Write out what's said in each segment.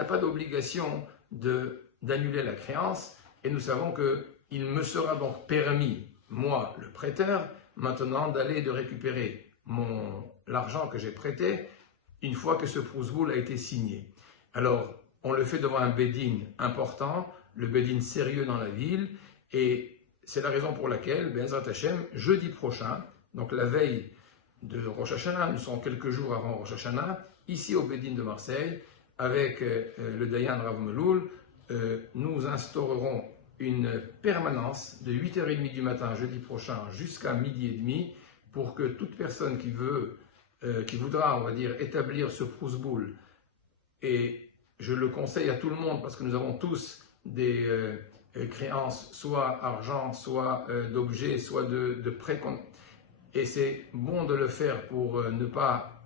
n'a pas d'obligation d'annuler la créance et nous savons qu'il me sera donc permis, moi le prêteur, maintenant d'aller et de récupérer l'argent que j'ai prêté une fois que ce Prusboul a été signé. Alors, on le fait devant un Bédin important, le Bédin sérieux dans la ville, et c'est la raison pour laquelle, Be'ezrat Hashem, jeudi prochain, donc la veille de Rosh Hashanah, nous sommes quelques jours avant Rosh Hashanah, ici au Bédin de Marseille, avec le Dayan Rav Meloul, nous instaurerons une permanence de 8h30 du matin jeudi prochain jusqu'à 12h30 pour que toute personne qui voudra, on va dire, établir ce Prusboul, et je le conseille à tout le monde parce que nous avons tous des créances, soit argent, soit d'objets, soit de prêts, et c'est bon de le faire pour ne pas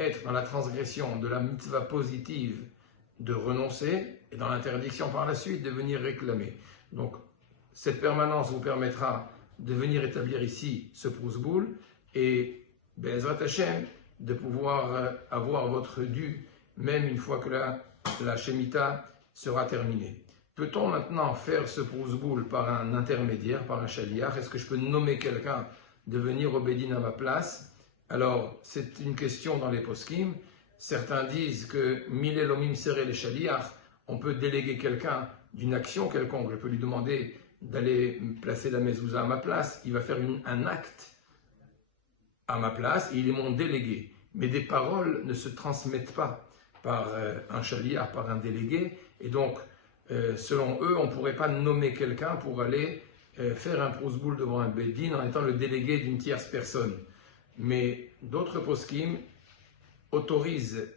être dans la transgression de la mitzvah positive de renoncer et dans l'interdiction par la suite de venir réclamer. Donc cette permanence vous permettra de venir établir ici ce Prusboul et Be'ezrat Hashem de pouvoir avoir votre dû même une fois que la Shemitah sera terminée. Peut-on maintenant faire ce Prusboul par un intermédiaire, par un shaliach? Est-ce que je peux nommer quelqu'un de venir au Bédin à ma place? Alors, c'est une question dans les poskim. Certains disent que mille elomim serré les shaliach, on peut déléguer quelqu'un d'une action quelconque. Je peux lui demander d'aller placer la mezouza à ma place. Il va faire un acte à ma place et il est mon délégué. Mais des paroles ne se transmettent pas par un shaliach, par un délégué. Et donc, selon eux, on ne pourrait pas nommer quelqu'un pour aller faire un Prusboul devant un Bédin en étant le délégué d'une tierce personne. Mais d'autres poskim autorisent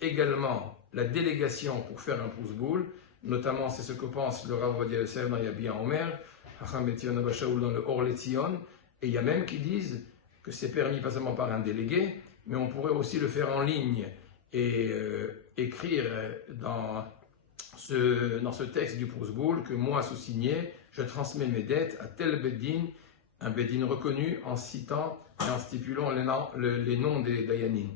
également la délégation pour faire un Prusboul, notamment c'est ce que pense le Rav Ovadia Yosef dans Yabia Omer, Hacham Etzion Abba Shaul dans le Or Letzion, et il y a même qui disent que c'est permis pas seulement par un délégué, mais on pourrait aussi le faire en ligne et écrire dans ce texte du Prusboul que moi, sous-signé, je transmets mes dettes à tel Bédin, un Bédin reconnu en citant et en stipulant les noms des Dayanim.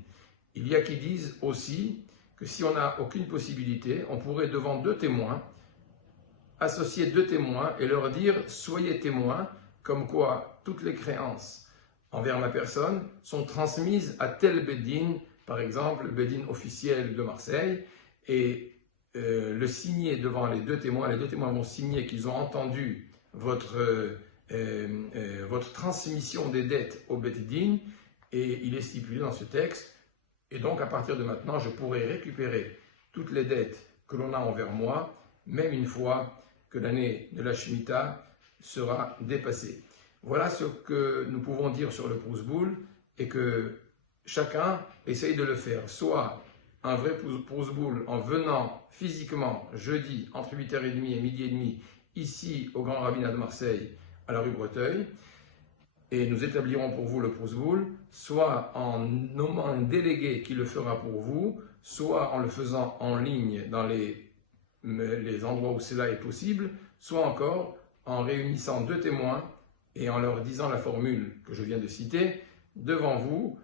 Il y a qui disent aussi que si on n'a aucune possibilité, on pourrait devant deux témoins, associer deux témoins et leur dire « soyez témoins », comme quoi toutes les créances envers ma personne sont transmises à tel Bédin, par exemple le Bédin officiel de Marseille, et le signer devant les deux témoins vont signer qu'ils ont entendu votre transmission des dettes au Bédin, et il est stipulé dans ce texte, et donc à partir de maintenant, je pourrai récupérer toutes les dettes que l'on a envers moi, même une fois que l'année de la Shemitah sera dépassée. Voilà ce que nous pouvons dire sur le Prusboul, et que chacun essaye de le faire, soit un vrai Prusboul en venant physiquement jeudi entre 8h30 et 12h30 ici au Grand Rabbinat de Marseille à la rue Breteuil, et nous établirons pour vous le Prusboul, soit en nommant un délégué qui le fera pour vous, soit en le faisant en ligne dans les endroits où cela est possible, soit encore en réunissant deux témoins et en leur disant la formule que je viens de citer devant vous,